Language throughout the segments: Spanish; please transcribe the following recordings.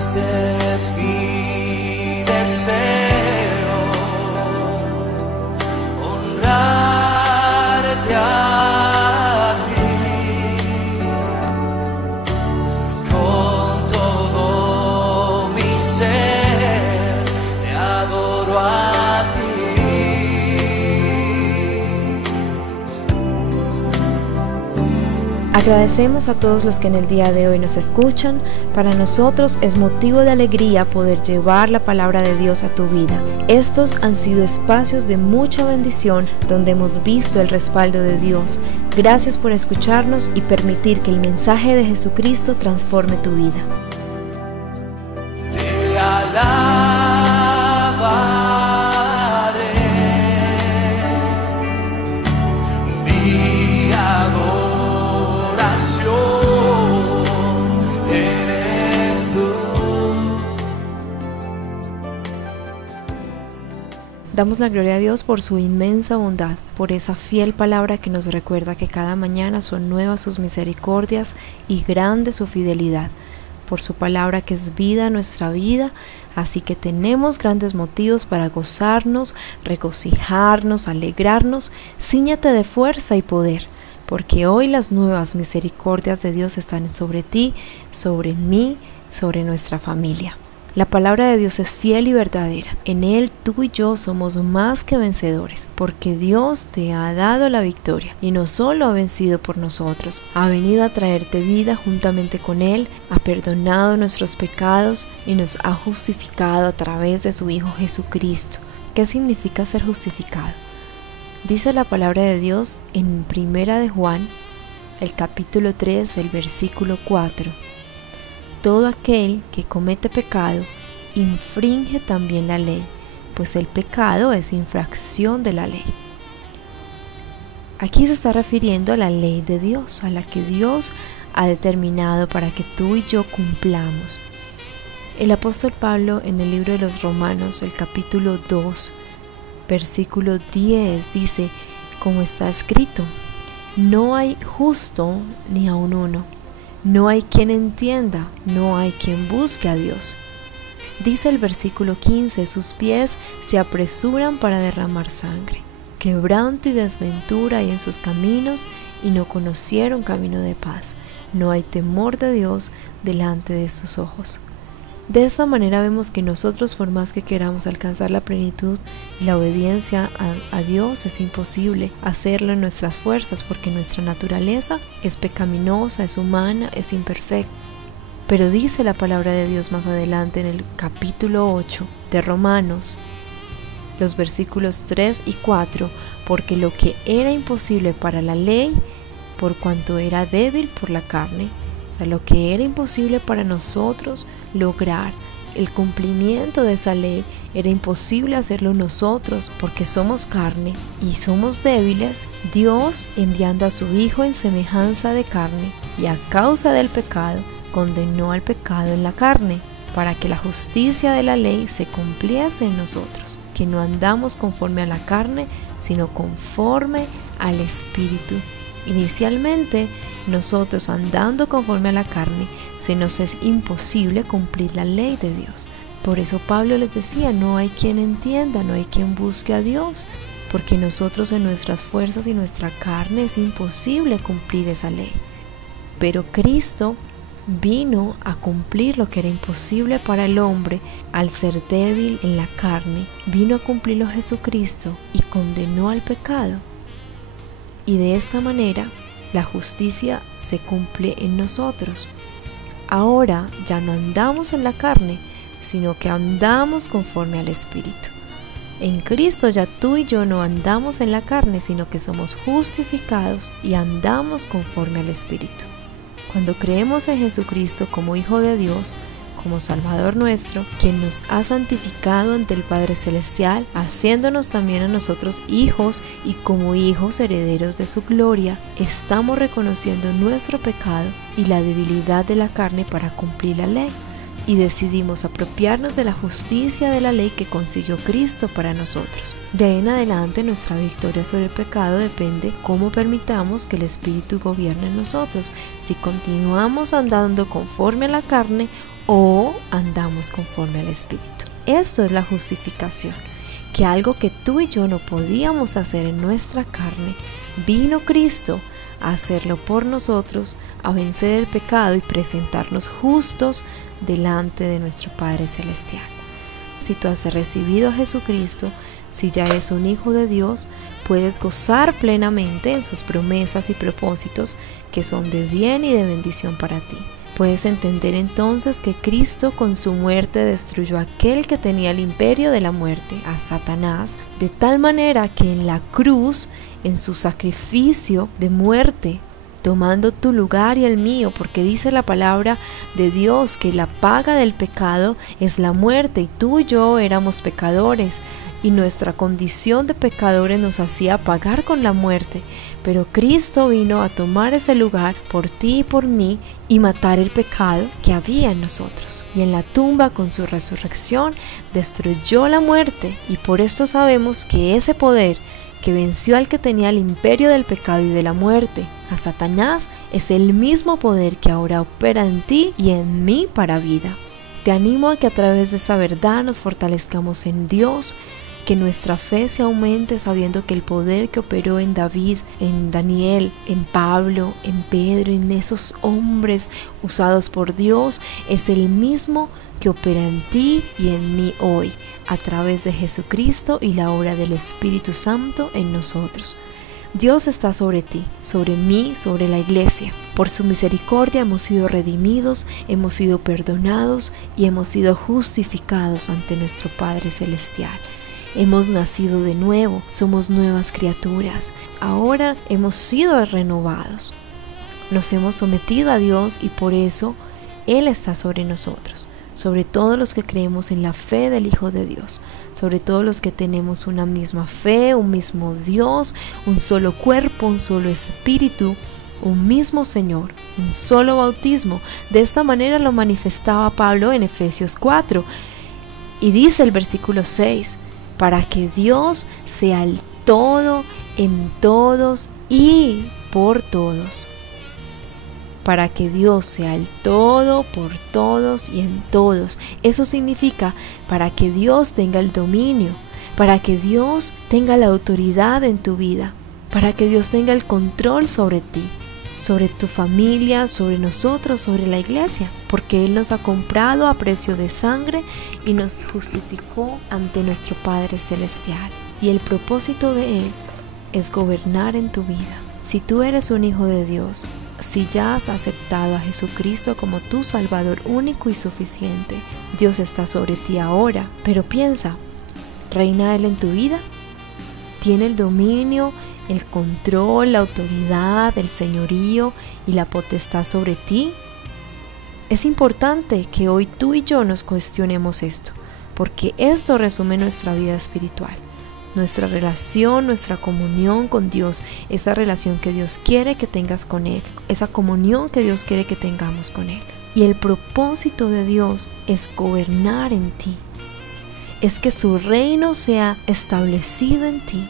Este es mi deseo, honrarte a ti con todo mi ser, te adoro a ti. Agradecemos a todos los que en el día de hoy nos escuchan. Para nosotros es motivo de alegría poder llevar la palabra de Dios a tu vida. Estos han sido espacios de mucha bendición donde hemos visto el respaldo de Dios. Gracias por escucharnos y permitir que el mensaje de Jesucristo transforme tu vida. Te alabaré, mi adoración eres tú. Damos la gloria a Dios por su inmensa bondad, por esa fiel palabra que nos recuerda que cada mañana son nuevas sus misericordias y grande su fidelidad, por su palabra que es vida a nuestra vida. Así que tenemos grandes motivos para gozarnos, regocijarnos, alegrarnos. Cíñate de fuerza y poder, porque hoy las nuevas misericordias de Dios están sobre ti, sobre mí, sobre nuestra familia. La palabra de Dios es fiel y verdadera. En Él tú y yo somos más que vencedores, porque Dios te ha dado la victoria y no solo ha vencido por nosotros, ha venido a traerte vida juntamente con Él, ha perdonado nuestros pecados y nos ha justificado a través de su Hijo Jesucristo. ¿Qué significa ser justificado? Dice la palabra de Dios en 1 de Juan, el capítulo 3, el versículo 4. Todo aquel que comete pecado infringe también la ley, pues el pecado es infracción de la ley. Aquí se está refiriendo a la ley de Dios, a la que Dios ha determinado para que tú y yo cumplamos. El apóstol Pablo en el libro de los Romanos, el capítulo 2, versículo 10 dice, como está escrito, no hay justo ni aun uno. No hay quien entienda, no hay quien busque a Dios. Dice el versículo 15, sus pies se apresuran para derramar sangre. Quebranto y desventura hay en sus caminos y no conocieron camino de paz. No hay temor de Dios delante de sus ojos. De esta manera vemos que nosotros, por más que queramos alcanzar la plenitud y la obediencia a Dios, es imposible hacerlo en nuestras fuerzas, porque nuestra naturaleza es pecaminosa, es humana, es imperfecta. Pero dice la palabra de Dios más adelante en el capítulo 8 de Romanos, los versículos 3 y 4, porque lo que era imposible para la ley, por cuanto era débil por la carne, o sea, lo que era imposible para nosotros lograr, el cumplimiento de esa ley, era imposible hacerlo nosotros porque somos carne y somos débiles. Dios, enviando a su Hijo en semejanza de carne y a causa del pecado, condenó al pecado en la carne, para que la justicia de la ley se cumpliese en nosotros, que no andamos conforme a la carne, sino conforme al Espíritu. Inicialmente, nosotros andando conforme a la carne, se nos es imposible cumplir la ley de Dios. Por eso Pablo les decía, no hay quien entienda, no hay quien busque a Dios, porque nosotros en nuestras fuerzas y nuestra carne es imposible cumplir esa ley. Pero Cristo vino a cumplir lo que era imposible para el hombre al ser débil en la carne. Vino a cumplirlo Jesucristo y condenó al pecado. Y de esta manera la justicia se cumple en nosotros. Ahora ya no andamos en la carne, sino que andamos conforme al Espíritu. En Cristo ya tú y yo no andamos en la carne, sino que somos justificados y andamos conforme al Espíritu. Cuando creemos en Jesucristo como Hijo de Dios, como Salvador nuestro, quien nos ha santificado ante el Padre Celestial, haciéndonos también a nosotros hijos y como hijos herederos de su gloria, estamos reconociendo nuestro pecado y la debilidad de la carne para cumplir la ley, y decidimos apropiarnos de la justicia de la ley que consiguió Cristo para nosotros. De ahí en adelante nuestra victoria sobre el pecado depende cómo permitamos que el Espíritu gobierne en nosotros, si continuamos andando conforme a la carne o andamos conforme al Espíritu. Esto es la justificación, que algo que tú y yo no podíamos hacer en nuestra carne, vino Cristo a hacerlo por nosotros, a vencer el pecado y presentarnos justos delante de nuestro Padre Celestial. Si tú has recibido a Jesucristo, si ya eres un hijo de Dios, puedes gozar plenamente en sus promesas y propósitos que son de bien y de bendición para ti. Puedes entender entonces que Cristo con su muerte destruyó a aquel que tenía el imperio de la muerte, a Satanás, de tal manera que en la cruz, en su sacrificio de muerte, tomando tu lugar y el mío, porque dice la palabra de Dios que la paga del pecado es la muerte, y tú y yo éramos pecadores, y nuestra condición de pecadores nos hacía pagar con la muerte, pero Cristo vino a tomar ese lugar por ti y por mí y matar el pecado que había en nosotros. Y en la tumba, con su resurrección, destruyó la muerte, y por esto sabemos que ese poder que venció al que tenía el imperio del pecado y de la muerte, a Satanás, es el mismo poder que ahora opera en ti y en mí para vida. Te animo a que a través de esa verdad nos fortalezcamos en Dios, que nuestra fe se aumente sabiendo que el poder que operó en David, en Daniel, en Pablo, en Pedro, en esos hombres usados por Dios, es el mismo que opera en ti y en mí hoy, a través de Jesucristo y la obra del Espíritu Santo en nosotros. Dios está sobre ti, sobre mí, sobre la iglesia. Por su misericordia hemos sido redimidos, hemos sido perdonados y hemos sido justificados ante nuestro Padre Celestial. Hemos nacido de nuevo, somos nuevas criaturas. Ahora hemos sido renovados. Nos hemos sometido a Dios y por eso Él está sobre nosotros, sobre todos los que creemos en la fe del Hijo de Dios, sobre todos los que tenemos una misma fe, un mismo Dios, un solo cuerpo, un solo espíritu, un mismo Señor, un solo bautismo. De esta manera lo manifestaba Pablo en Efesios 4 y dice el versículo 6: para que Dios sea el todo en todos y por todos. Para que Dios sea el todo por todos y en todos. Eso significa para que Dios tenga el dominio, para que Dios tenga la autoridad en tu vida, para que Dios tenga el control sobre ti, sobre tu familia, sobre nosotros, sobre la iglesia, porque Él nos ha comprado a precio de sangre y nos justificó ante nuestro Padre Celestial. Y el propósito de Él es gobernar en tu vida. Si tú eres un hijo de Dios, si ya has aceptado a Jesucristo como tu Salvador único y suficiente, Dios está sobre ti ahora. Pero piensa, ¿reina Él en tu vida? ¿Tiene el dominio, el control, la autoridad, el señorío y la potestad sobre ti? Es importante que hoy tú y yo nos cuestionemos esto, porque esto resume nuestra vida espiritual, nuestra relación, nuestra comunión con Dios, esa relación que Dios quiere que tengas con Él, esa comunión que Dios quiere que tengamos con Él. Y el propósito de Dios es gobernar en ti, es que su reino sea establecido en ti.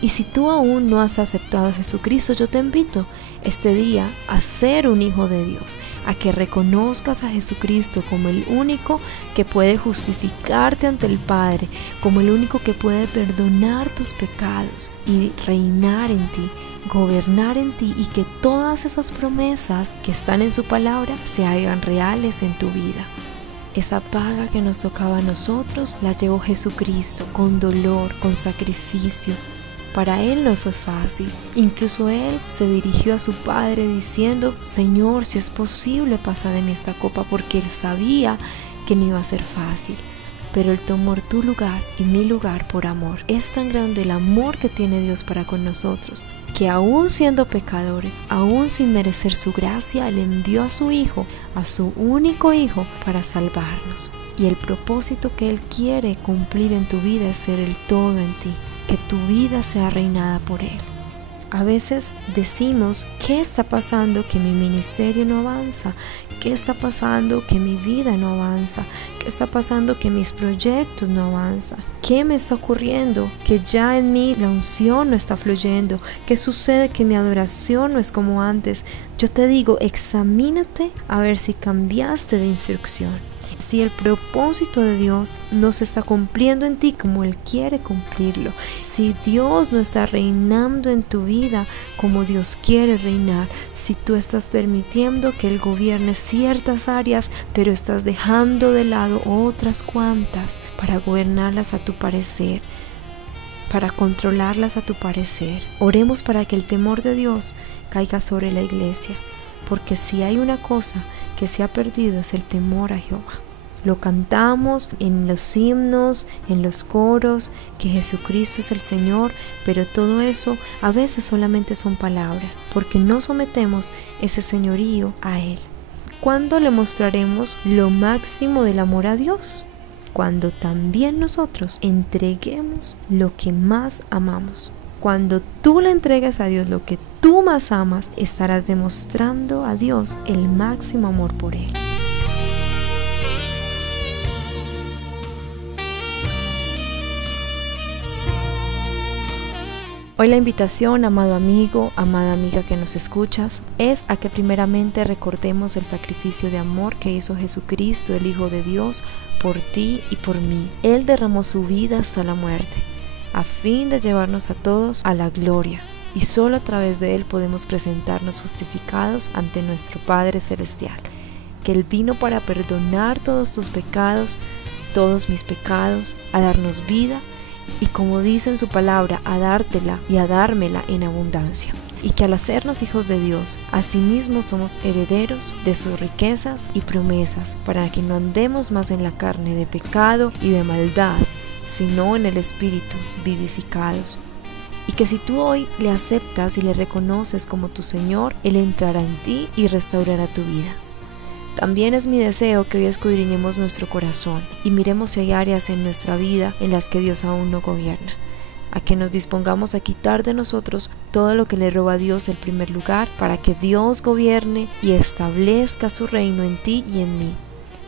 Y si tú aún no has aceptado a Jesucristo, yo te invito este día a ser un hijo de Dios, a que reconozcas a Jesucristo como el único que puede justificarte ante el Padre, como el único que puede perdonar tus pecados y reinar en ti, gobernar en ti, y que todas esas promesas que están en su palabra se hagan reales en tu vida. Esa paga que nos tocaba a nosotros la llevó Jesucristo con dolor, con sacrificio. Para Él no fue fácil. Incluso Él se dirigió a su Padre diciendo: Señor, si es posible, pasa de mí esta copa, porque Él sabía que no iba a ser fácil. Pero Él tomó tu lugar y mi lugar por amor. Es tan grande el amor que tiene Dios para con nosotros, que aún siendo pecadores, aún sin merecer su gracia, Él envió a su Hijo, a su único Hijo, para salvarnos. Y el propósito que Él quiere cumplir en tu vida es ser el todo en ti, que tu vida sea reinada por Él. A veces decimos, ¿qué está pasando que mi ministerio no avanza? ¿Qué está pasando que mi vida no avanza? ¿Qué está pasando que mis proyectos no avanzan? ¿Qué me está ocurriendo? Que ya en mí la unción no está fluyendo. ¿Qué sucede? Que mi adoración no es como antes. Yo te digo, examínate a ver si cambiaste de instrucción. Si el propósito de Dios no se está cumpliendo en ti como Él quiere cumplirlo, si Dios no está reinando en tu vida como Dios quiere reinar, si tú estás permitiendo que Él gobierne ciertas áreas, pero estás dejando de lado otras cuantas para gobernarlas a tu parecer, para controlarlas a tu parecer. Oremos para que el temor de Dios caiga sobre la iglesia, porque si hay una cosa que se ha perdido es el temor a Jehová. Lo cantamos en los himnos, en los coros, que Jesucristo es el Señor, pero todo eso a veces solamente son palabras, porque no sometemos ese señorío a Él. ¿Cuándo le mostraremos lo máximo del amor a Dios? Cuando también nosotros entreguemos lo que más amamos. Cuando tú le entregues a Dios lo que tú más amas, estarás demostrando a Dios el máximo amor por Él. Hoy la invitación, amado amigo, amada amiga que nos escuchas, es a que primeramente recordemos el sacrificio de amor que hizo Jesucristo, el Hijo de Dios, por ti y por mí. Él derramó su vida hasta la muerte, a fin de llevarnos a todos a la gloria. Y solo a través de Él podemos presentarnos justificados ante nuestro Padre Celestial. Que Él vino para perdonar todos tus pecados, todos mis pecados, a darnos vida, y como dice en su palabra, a dártela y a dármela en abundancia. Y que al hacernos hijos de Dios, asimismo somos herederos de sus riquezas y promesas, para que no andemos más en la carne de pecado y de maldad, sino en el Espíritu, vivificados. Y que si tú hoy le aceptas y le reconoces como tu Señor, Él entrará en ti y restaurará tu vida. También es mi deseo que hoy escudriñemos nuestro corazón y miremos si hay áreas en nuestra vida en las que Dios aún no gobierna, a que nos dispongamos a quitar de nosotros todo lo que le roba a Dios el primer lugar, para que Dios gobierne y establezca su reino en ti y en mí.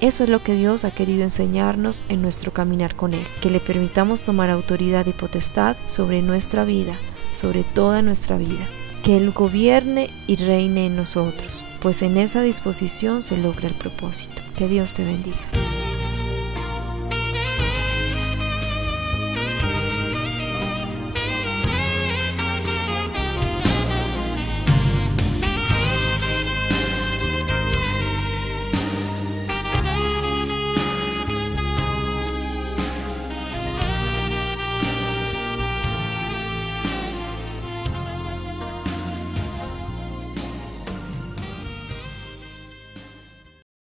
Eso es lo que Dios ha querido enseñarnos en nuestro caminar con Él, que le permitamos tomar autoridad y potestad sobre nuestra vida, sobre toda nuestra vida, que Él gobierne y reine en nosotros, pues en esa disposición se logra el propósito. Que Dios te bendiga.